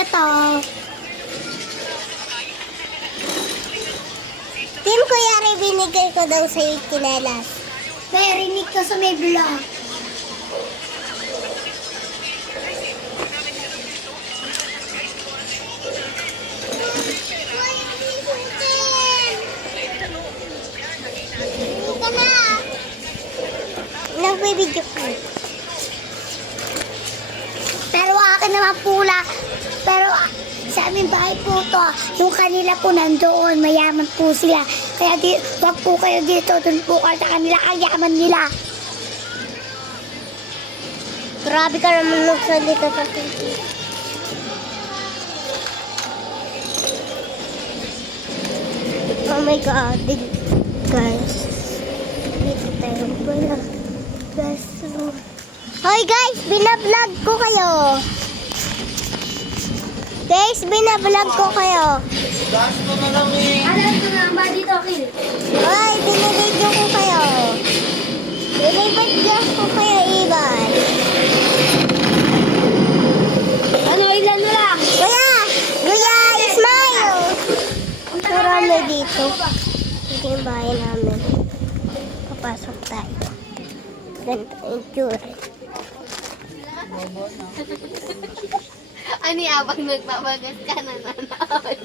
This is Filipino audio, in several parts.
ka to. Team Kuya Ray, binigay ko daw sa'yo yung kinelas. May rinig ka sa may vlog. Nagbibidyo ko. Pero akin naman pula. Pero sa aming bahay po to, yung kanila po nandoon, mayaman po sila. Kaya wag po kayo dito, dun po kayo sa kanila, ang yaman nila. Grabe ka naman nagsalita sa TV. Oh my God, guys. Dito tayo pala. Hoy guys, binablog ko kayo. Guys, binablog ko kayo. Gasto na lang eh. Alam ko na ba dito, Kil? Hoy, binibidyo ko kayo. Binibidyo ko kayo, Iban. Ano, ilan na lang? Kuya, smile. Marami dito. Ito yung bahay namin. Papasok tayo. Ganito yung tsura. Ani abang nagbabagas ka na nanood.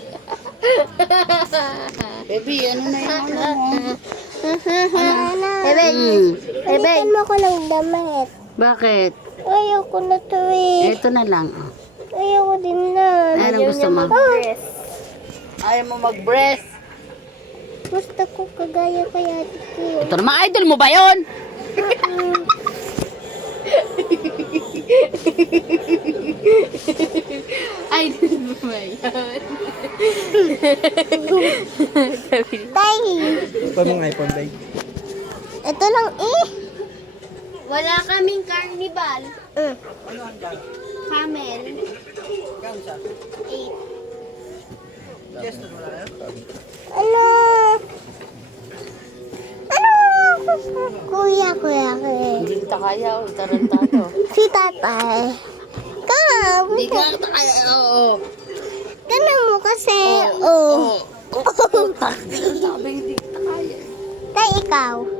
Baby, ano na yung ano mo? Bigyan mo ko ng damit. Bakit? Ayoko na to eh. Ito na lang. Ayoko din na. Anong gusto mo? Ayaw mo mag-breast. Gusto ko kagaya kaya dito. Ito naman, idol mo ba yun? Ay, din mo ba yun? Tay, Paano ng iPhone, babe? ito lang eh. Wala kaming carnival. Mm. Camel. 8. Ano? Kuya. Hindi kita kaya, tarantado. Si tatay. Hindi ka kaya, oo. Ganun mo kasi. Oh. Sabi hindi kita kaya. Tay, ikaw.